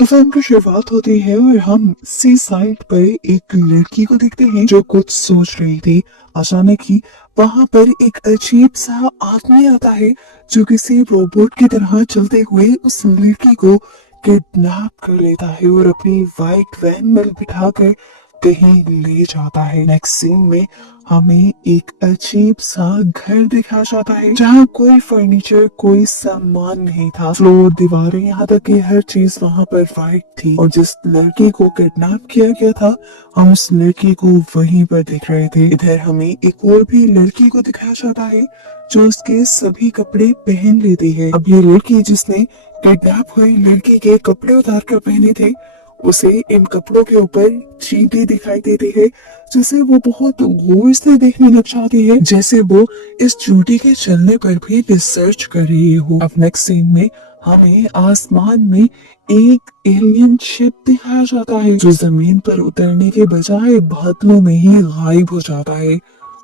तो फिल्म की शुरुआत होती है और हम सी साइड पर एक लड़की को देखते हैं जो कुछ सोच रही थी। अचानक ही वहां पर एक अजीब सा आदमी आता है जो किसी रोबोट की तरह चलते हुए उस लड़की को किडनैप कर लेता है और अपनी व्हाइट वैन में बिठाकर कहीं ले जाता है। नेक्स्ट सीन में हमें एक अजीब सा घर दिखाया जाता है जहाँ कोई फर्नीचर, कोई सामान नहीं था। फ्लोर, दीवारें, यहाँ तक कि हर चीज वहाँ पर वाइट थी। और जिस लड़की को किडनैप किया गया था, हम उस लड़की को वहीं पर देख रहे थे। इधर हमें एक और भी लड़की को दिखाया जाता है जो उसके सभी कपड़े पहन लेती है। अब ये लड़की जिसने किडनैप हुई लड़की के कपड़े उतार कर पहने थे, उसे इन कपड़ों के ऊपर चींटी दिखाई देती है जिसे वो बहुत गौर से देखने लग जाती है, जैसे वो इस चींटी के चलने पर भी रिसर्च कर रही हो। अब नेक्स्ट सीन में हमें आसमान में एक एलियन शिप दिखाया जाता है जो जमीन पर उतरने के बजाय बादलों में ही गायब हो जाता है।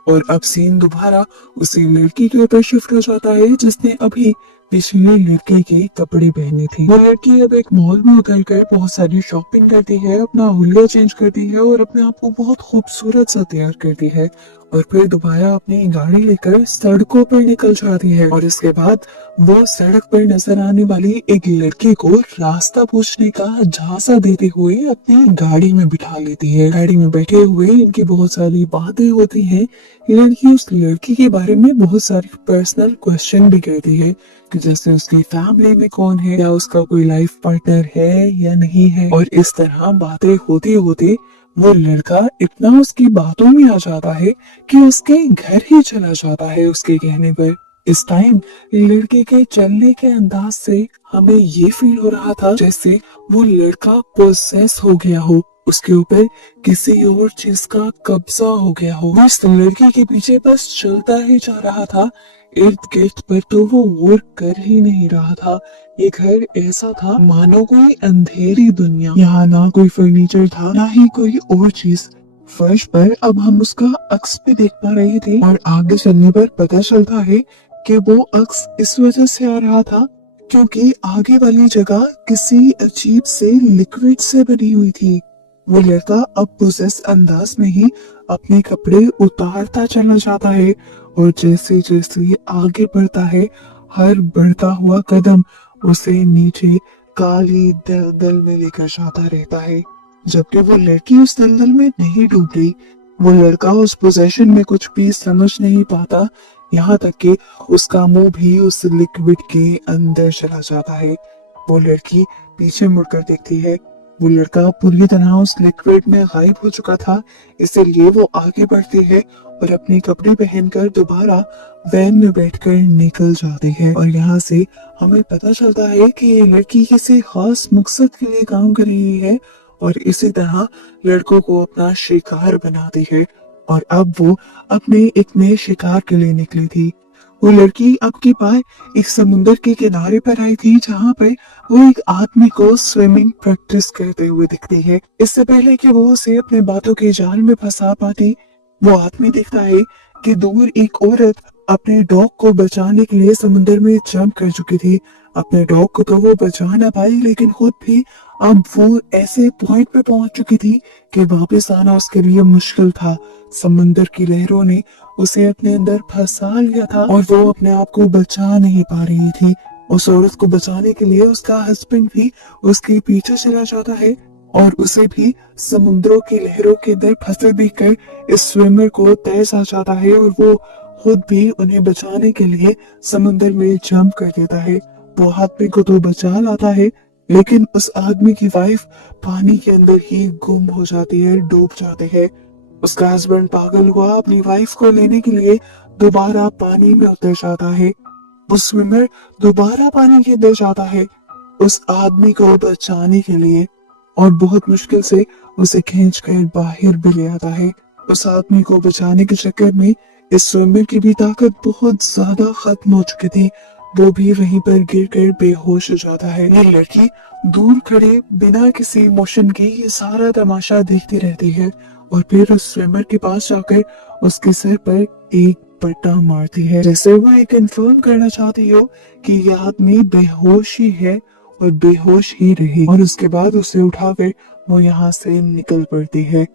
और अब सीन दोबारा उसी लड़की के ऊपर शिफ्ट हो जाता है जिसने अभी पिछले लड़के के कपड़े पहने थे। वो लड़की अब एक मॉल में उतर कर बहुत सारी शॉपिंग करती है, अपना हुलिया चेंज करती है और अपने आप को बहुत खूबसूरत सा तैयार करती है और फिर दोबारा अपनी गाड़ी लेकर सड़कों पर निकल जाती है। और इसके बाद वो सड़क पर नजर आने वाली एक लड़की को रास्ता पूछने का झांसा देते हुए अपनी गाड़ी में बिठा लेती है। गाड़ी में बैठे हुए इनकी बहुत सारी बातें होती हैं। लड़की उस लड़की के बारे में बहुत सारी पर्सनल क्वेश्चन भी करती है कि जैसे उसकी फैमिली में कौन है, या उसका कोई लाइफ पार्टनर है या नहीं है। और इस तरह बातें होते होते वो लड़का इतना उसकी बातों में आ जाता है कि उसके घर ही चला जाता है उसके कहने पर। इस टाइम लड़के के चलने के अंदाज से हमें ये फील हो रहा था जैसे वो लड़का पोसेस हो गया हो, उसके ऊपर किसी और चीज का कब्जा हो गया हो। वो इस लड़के के पीछे बस चलता ही जा रहा था, इर्द गिर्द पर तो वो वर्क कर ही नहीं रहा था। ये घर ऐसा था मानो कोई अंधेरी दुनिया। यहाँ ना कोई फर्नीचर था, ना ही कोई और चीज। फर्श पर अब हम उसका अक्स भी देख पा रहे थे और आगे चलने पर पता चलता है कि वो अक्स इस वजह से आ रहा था क्योंकि आगे वाली जगह किसी अजीब से लिक्विड से बनी हुई थी। वो लड़का अब पोसेस अंदाज में ही अपने कपड़े उतारता चला जाता है और जैसे जैसे आगे बढ़ता है, हर बढ़ता हुआ कदम उसे नीचे काली दलदल में लेकर जाता रहता है। जबकि वो लड़की उस दलदल में नहीं डूब रही, वो लड़का उस पोजीशन में कुछ भी समझ नहीं पाता, यहाँ तक कि उसका मुंह भी उस लिक्विड के अंदर चला जाता है। वो लड़की पीछे मुड़कर देखती है, वो लड़का पूरी तरह उस लिक्विड में गायब हो चुका था। इसलिए वो आगे बढ़ती है और अपने कपड़े पहनकर दोबारा वैन में बैठकर निकल जाती है। और यहाँ से हमें पता चलता है कि ये लड़की किसी खास मकसद के लिए काम कर रही है और इसी तरह लड़कों को अपना शिकार बनाती है। और अब वो अपने एक नए शिकार के लिए निकली थी। वो लड़की अब की बार एक समुद्र के किनारे पर आई थी जहाँ पर वो एक आदमी को स्विमिंग प्रैक्टिस करते हुए दिखती है। इससे पहले कि वो उसे अपने बातों के जाल में फंसा पाती, वो आदमी देखता है कि दूर एक औरत अपने डॉग को बचाने के लिए समुद्र में जंप कर चुकी थी। अपने डॉग को तो वो बचा ना पाई, लेकिन खुद भी अब वो ऐसे पॉइंट पे पहुंच चुकी थी कि वापस आना उसके लिए मुश्किल था। समुद्र की लहरों ने उसे अपने अंदर फंसा लिया था और वो अपने आप को बचा नहीं पा रही थी। उस औरत को बचाने के लिए उसका हस्बैंड भी उसके पीछे चला जाता है और उसे भी समुद्रों की लहरों के अंदर फंसे देखकर इस स्विमर को तैस आ जाता है और वो खुद भी उन्हें बचाने के लिए समुद्र में जंप कर देता है। वो आदमी को तो बचा लाता है, लेकिन उस आदमी की वाइफ पानी के अंदर ही गुम हो जाती है, डूब जाती है। उसका हस्बैंड पागल हुआ अपनी वाइफ को लेने के लिए दोबारा पानी में उतर जाता है। वो स्विमर दोबारा पानी के अंदर जाता है उस आदमी को बचाने के लिए और बहुत मुश्किल से उसे खींच कर बाहर भी ले आता है। उस आदमी को बचाने के चक्कर में इस स्विमर की भी ताकत बहुत ज्यादा खत्म हो चुकी थी। वो भी वहीं पर गिरकर बेहोश हो जाता है। ये लड़की दूर खड़े बिना किसी इमोशन के ये सारा तमाशा देखती रहती है और फिर उस स्विमर के पास जाकर उसके सर पर एक पट्टा मारती है, जैसे वो ये कंफर्म करना चाहती हो कि यह आदमी बेहोश ही है और बेहोश ही रही और उसके बाद उसे उठाकर वो यहाँ से निकल पड़ती है।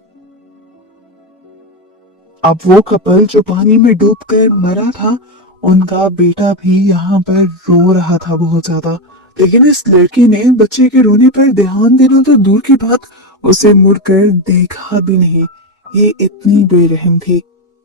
अब वो कपल जो पानी में डूबकर मरा था, उनका बेटा भी यहाँ पर रो रहा था बहुत ज्यादा। लेकिन इस लड़की ने बच्चे के रोने पर ध्यान देना तो दूर की बात, उसे मुड़कर देखा भी नहीं। ये इतनी बेरहम थी।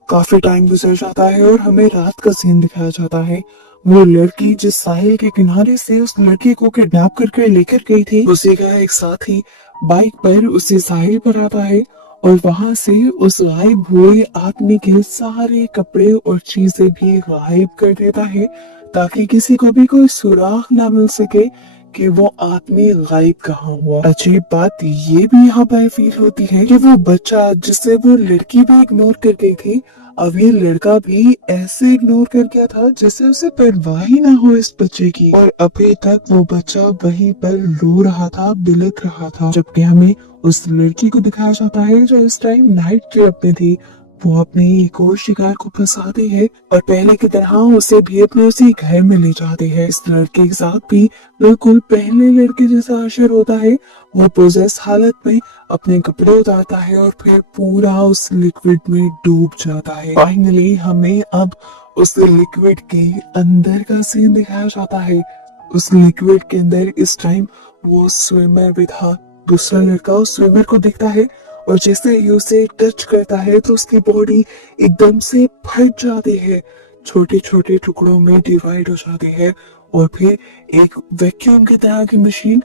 काफी टाइम गुजर जाता है और हमें रात का सीन दिखाया जाता है। वो लड़की जिस साहिल के किनारे से उस लड़की को किडनैप करके लेकर गई थी, उसी का एक साथी बाइक पर उसी साहिल पर आता है और वहां से उस गायब हुए आदमी के सारे कपड़े और चीजें भी गायब कर देता है, ताकि किसी को भी कोई सुराग ना मिल सके कि वो आदमी गायब कहाँ हुआ। अजीब बात ये भी यहाँ पर फील होती है कि वो बच्चा जिससे वो लड़की भी इग्नोर कर गई थी, अब ये लड़का भी ऐसे इग्नोर कर गया था जैसे उसे परवाह ही ना हो इस बच्चे की। और अभी तक वो बच्चा वहीं पर रो रहा था, बिलख रहा था, जबकि हमें उस लड़की को दिखाया जाता है जो इस टाइम नाइट ट्रिप में थी। वो अपने एक और शिकार को फंसाती है और पहले की तरह उसे भी अपने उसी घर में ले जाती है। इस लड़के के साथ भी बिल्कुल पहले लड़के जैसा असर होता है। वो पोजेस हालत में अपने कपड़े उतारता है और फिर पूरा उस लिक्विड में डूब जाता है। फाइनली हमें अब उस लिक्विड के अंदर का सीन दिखाया जाता है। उस लिक्विड के अंदर इस टाइम वो स्विमर भी था। दूसरा लड़का उस स्विमर को दिखता है और जैसे ही उसे टच करता है तो उसकी बॉडी एकदम से फट जाती है, छोटे छोटे टुकड़ों में डिवाइड हो जाती है और फिर एक वैक्यूम की तरह की मशीन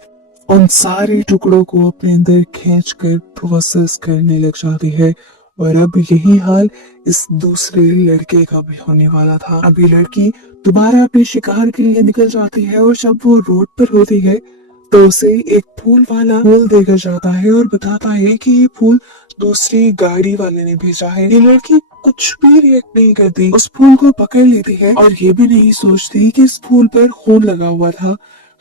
उन सारे टुकड़ों को अपने अंदर खींचकर प्रोसेस करने लग जाती है। और अब यही हाल इस दूसरे लड़के का भी होने वाला था। अभी लड़की दोबारा अपने शिकार के लिए निकल जाती है और जब वो रोड पर होती है तो उसे एक फूल वाला फूल देकर जाता है और बताता है कि ये फूल दूसरी गाड़ी वाले ने भेजा है। ये लड़की कुछ भी रिएक्ट नहीं करती, उस फूल को पकड़ लेती है और ये भी नहीं सोचती कि इस फूल पर खून लगा हुआ था।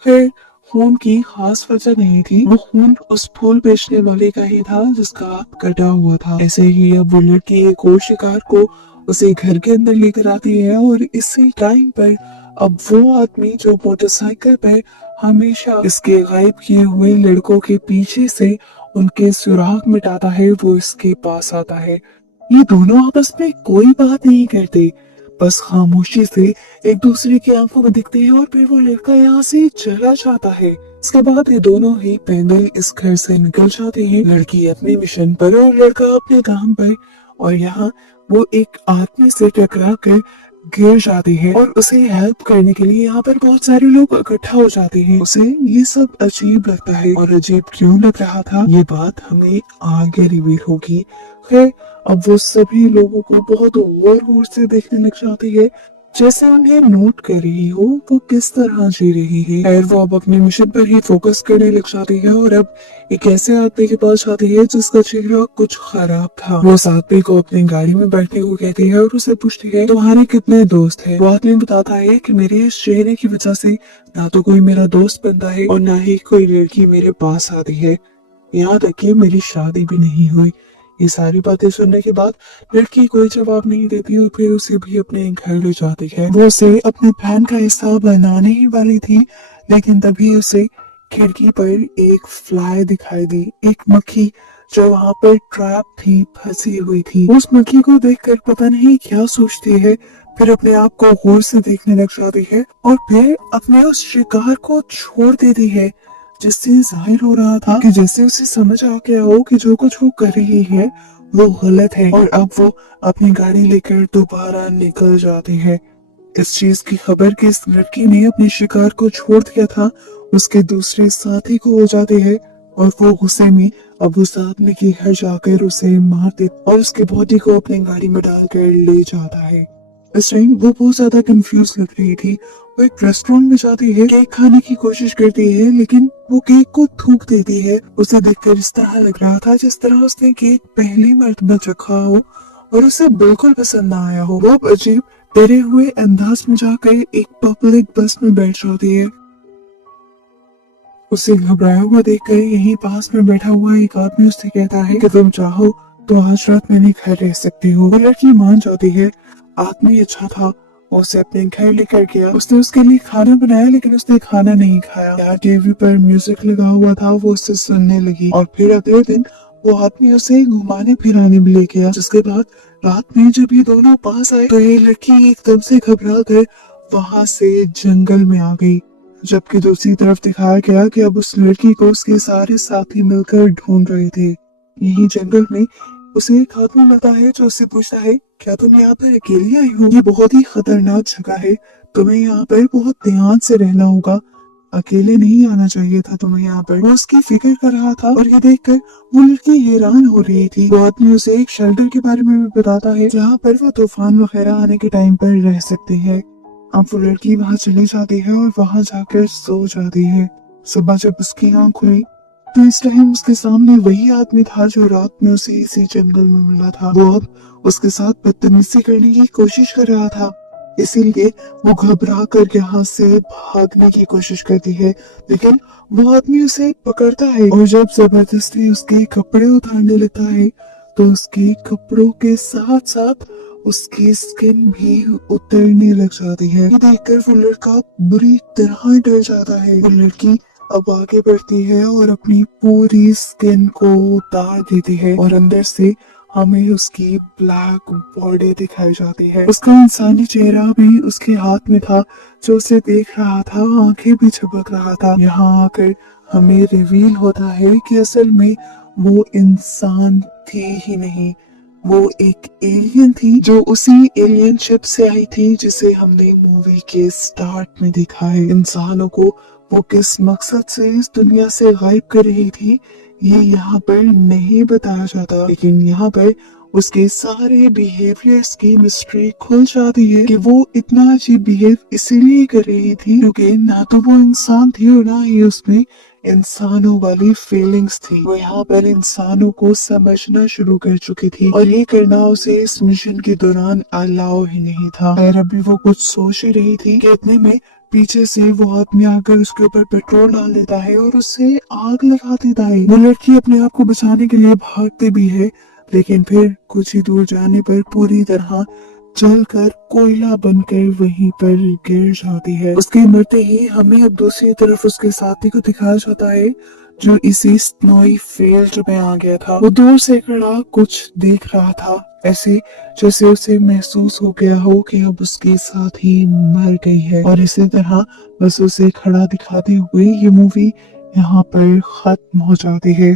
खैर खून की खास वजह नहीं थी, वो खून उस फूल बेचने वाले का ही था जिसका कटा हुआ था। ऐसे ही अब वो लड़की एक और शिकार को उसे घर के अंदर लेकर आती है और इसी टाइम पर अब वो आदमी जो मोटरसाइकिल पर हमेशा इसके गायब किए हुए लड़कों के पीछे से उनके सुराग मिटाता है, वो इसके पास आता है। ये दोनों आपस में कोई बात नहीं करते, बस खामोशी से एक दूसरे की आंखों में दिखते हैं और फिर वो लड़का यहाँ से चला जाता है। इसके बाद ये दोनों ही पैदल इस घर से निकल जाते हैं, लड़की अपने मिशन पर और लड़का अपने काम पर। और यहाँ वो एक आदमी से टकरा कर गिर जाती है और उसे हेल्प करने के लिए यहाँ पर बहुत सारे लोग इकट्ठा हो जाते हैं। उसे ये सब अजीब लगता है और अजीब क्यों लग रहा था ये बात हमें आगे रिवील होगी। खैर अब वो सभी लोगों को बहुत गौर से देखने लग जाती है, जैसे उन्हें नोट कर रही हो वो किस तरह जी रही है। खैर वो अब अपने मिशन पर ही फोकस करने लग जाती है और अब एक ऐसे आदमी के पास जाती है जिसका चेहरा कुछ खराब था। वो उस आदमी को अपनी गाड़ी में बैठने को कहती है और उसे पूछती है तुम्हारे कितने दोस्त हैं। वो आदमी बताता है कि मेरे इस चेहरे की वजह से ना तो कोई मेरा दोस्त बनता है और ना ही कोई लड़की मेरे पास आती है, यहाँ तक कि मेरी शादी भी नहीं हुई। ये सारी बातें सुनने के बाद लड़की कोई जवाब नहीं देती और फिर उसे भी अपने घर ले जाती है। वो उसे अपने प्लान का हिस्सा बनाने ही वाली थी, लेकिन तभी उसे खिड़की पर एक फ्लाई दिखाई दी, एक मक्खी जो वहाँ पर ट्रैप थी, फंसी हुई थी। उस मक्खी को देखकर पता नहीं क्या सोचती है, फिर अपने आप को गौर से देखने लग जाती है और फिर अपने उस शिकार को छोड़ देती है, जिससे जाहिर हो रहा था कि जैसे उसे समझ आ गया हो कि जो कुछ वो कर रही है वो गलत है। और अब वो अपनी गाड़ी लेकर दोबारा निकल जाती है। इस चीज की खबर कि इस लड़की ने अपने शिकार को छोड़ दिया था उसके दूसरे साथी को हो जाती है और वो गुस्से में अब उस आदमी के घर जाकर उसे मार देता और उसकी बॉडी को अपनी गाड़ी में डालकर ले जाता है। इस टाइम वो बहुत ज्यादा कंफ्यूज लग रही थी। वो एक रेस्टोरेंट में जाती है, केक खाने की कोशिश करती है, लेकिन वो केक को थूक देती है। उसे देखकर इस तरह लग रहा था जिस तरह उसने केक पहली मर्तबा चखा हो और उसे बिल्कुल पसंद ना आया हो। वो अजीब डरे हुए अंदाज में जाकर एक पब्लिक बस में बैठ जाती है। उसे घबराया हुआ देखकर यहीं पास में बैठा हुआ एक आदमी उससे कहता है कि तुम चाहो तो आज रात मेरे घर रह सकती हो। वो लड़की मान जाती है। आदमी अच्छा था उसे अपने घर लेकर गया। उसने उसके लिए खाना बनाया लेकिन उसने खाना नहीं खाया। यहाँ टीवी पर म्यूजिक लगा हुआ था, वो उसे सुनने लगी और फिर अगले दिन वो आदमी उसे घुमाने फिराने भी ले गया। जिसके बाद रात में जब ये दोनों पास आए तो ये लड़की एकदम से घबरा कर वहां से जंगल में आ गई। जबकि दूसरी तरफ दिखाया गया कि अब उस लड़की को उसके सारे साथी मिलकर ढूंढ रहे थे। यही जंगल में उसे एक आदमी मिलता है जो उससे पूछता है, क्या तुम यहाँ पर अकेली आई हो? ये बहुत ही खतरनाक जगह है, तुम्हें यहाँ पर बहुत ध्यान से रहना होगा, अकेले नहीं आना चाहिए था तुम्हें यहाँ पर। वो उसकी फिक्र कर रहा था और ये देखकर वो लड़की हैरान हो रही थी। वो आदमी उसे एक शेल्टर के बारे में भी बताता है जहाँ पर वो तूफान वगैरह आने के टाइम पर रह सकते हैं। अब वो लड़की वहाँ चली जाती है और वहाँ जाकर सो जाती है। सुबह जब उसकी आँख खुली तो इस टाइम उसके सामने वही आदमी था जो रात में उसे इसी जंगल में मिला था। वो अब उसके साथ बदतमीजी करने की कोशिश कर रहा था, इसीलिए वो घबरा कर यहाँ से भागने की कोशिश करती है, लेकिन वो आदमी उसे पकड़ता है और जब जबरदस्ती उसके कपड़े उतारने लगता है तो उसके कपड़ों के साथ साथ उसकी स्किन भी उतरने लग जाती है। ये देखकर वो लड़का बुरी तरह डर जाता है। वो लड़की अब आगे बढ़ती है और अपनी पूरी स्किन को उतार देती है और अंदर से हमें उसकी ब्लैक बॉडी दिखाई जाती है। उसका इंसानी चेहरा भी उसके हाथ में था जो उसे देख रहा था, आंखें भी झपक रहा था। यहाँ आकर हमें रिवील होता है कि असल में वो इंसान थी ही नहीं, वो एक एलियन थी जो उसी एलियन शिप से आई थी जिसे हमने मूवी के स्टार्ट में देखा है। इंसानों को वो किस मकसद से इस दुनिया से गायब कर रही थी ये यहाँ पर नहीं बताया जाता, लेकिन यहाँ पर उसके सारे बिहेवियर्स की मिस्ट्री खुल जाती है कि वो इतना अजीब बिहेव इसीलिए कर रही थी क्योंकि ना तो वो इंसान थी और ना ही उसमें इंसानों वाली फीलिंग्स थी। वो यहाँ पर इंसानों को समझना शुरू कर चुकी थी और ये करना उसे इस मिशन के दौरान अलाउ ही नहीं था। खैर अभी वो कुछ सोच ही रही थी कि इतने में पीछे से वो आदमी आकर उसके ऊपर पेट्रोल डाल देता है और उससे आग लगा देता है। वो लड़की अपने आप को बचाने के लिए भागती भी है लेकिन फिर कुछ ही दूर जाने पर पूरी तरह जलकर कोयला बनकर वहीं पर गिर जाती है। उसके मरते ही हमें अब दूसरी तरफ उसके साथी को दिखाया जाता है जो इसी स्नोई फील्ड में आ गया था। वो दूर से खड़ा कुछ देख रहा था, ऐसे जैसे उसे महसूस हो गया हो कि अब उसके साथ ही मर गई है। और इसी तरह बस उसे खड़ा दिखाते हुए ये मूवी यहाँ पर खत्म हो जाती है।